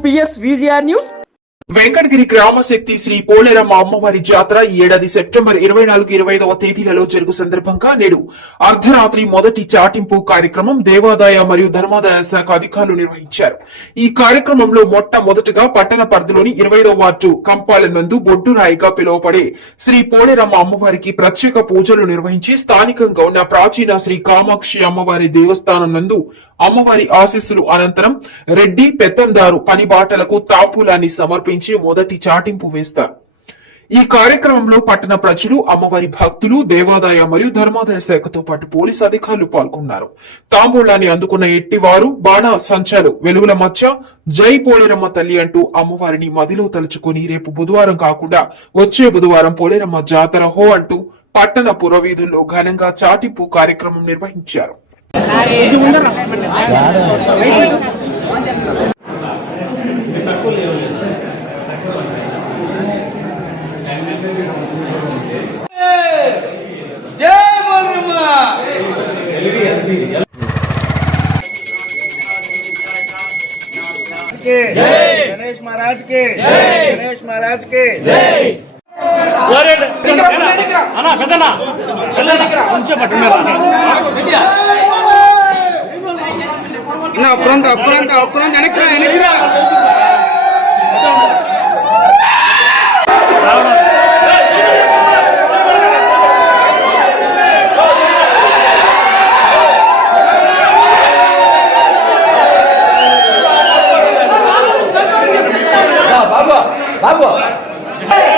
to PS News. Venkatagiri గ్రామ శక్తి శ్రీ పోలేరమ్మ అమ్మవారి జాతర ఈ ఏడాది సెప్టెంబర్ ఇరవై నాలుగు ఇరవై ఐదవ తేదీలలో జరుగు సందర్భంగా నేడు అర్ధరాత్రి మొదటి చాటింపు కార్యక్రమం దేవాదాయ మరియు ధర్మాదాయ శాఖ అధికారులు నిర్వహించారు. ఈ కార్యక్రమంలో మొట్టమొదటగా పట్టణ పరిధిలోని ఇరవైదో వార్డు కంపాల నందు బొడ్డురాయిగా పిలువబడే శ్రీ పోలేరమ్మ అమ్మవారికి ప్రత్యేక పూజలు నిర్వహించి స్థానికంగా ఉన్న ప్రాచీన శ్రీ కామాక్షి అమ్మవారి దేవస్థానం నందు అమ్మవారి ఆశీస్సులు అనంతరం రెడ్డి పెత్తందారు పని బాటలకు సమర్పించారు. సమర్పించి మొదటి చాటింపు వేస్తారు ఈ కార్యక్రమంలో పట్టణ ప్రజలు అమ్మవారి భక్తులు దేవాదాయ మరియు ధర్మాదాయ శాఖతో పాటు పోలీసు అధికారులు పాల్గొన్నారు. తాంబూలాన్ని అందుకున్న ఎట్టివారు బాణ సంచాలు వెలుగుల మధ్య జై పోలేరమ్మ తల్లి అంటూ అమ్మవారిని మదిలో తలుచుకుని రేపు బుధవారం కాకుండా వచ్చే బుధవారం పోలేరమ్మ జాతర హో అంటూ పట్టణ పురవీధుల్లో ఘనంగా చాటింపు కార్యక్రమం నిర్వహించారు. కలిసి గణేష్ మహారాజ్కి గణేష్ మహారాజ్కి అన్నా పెద్దనా కొంచెం పట్టుకున్నారా అప్పుడంతా అప్పుడంతా అప్పుడంతా వెనక్కిరా వెనక్కిరా Vamos! Ei!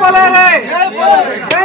పోలారే జై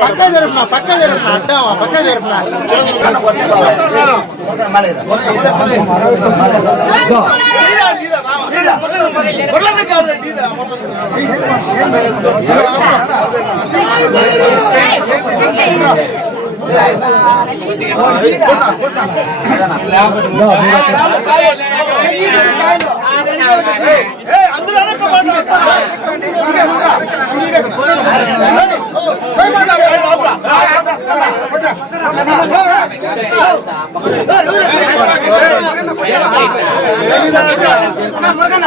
పక్క జరుపునా పక్క జరుపునా అడ్డావా పక్క జరుపునా బయటికి పక్కన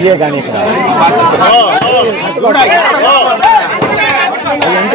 కాళ్ళ మీద కొట్టుబాటు అంత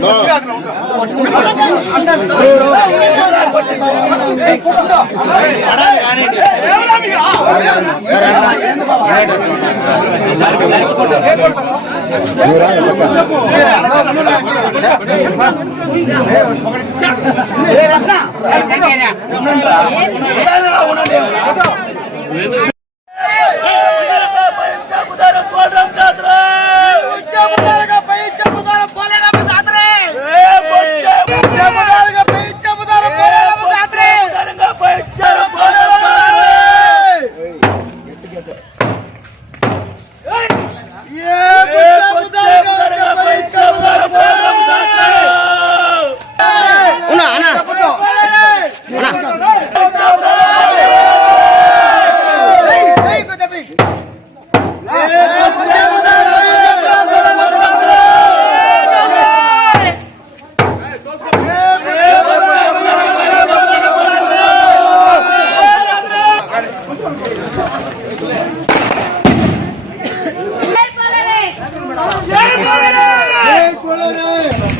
జరుగుతుంది. ఏయ్, Yeah.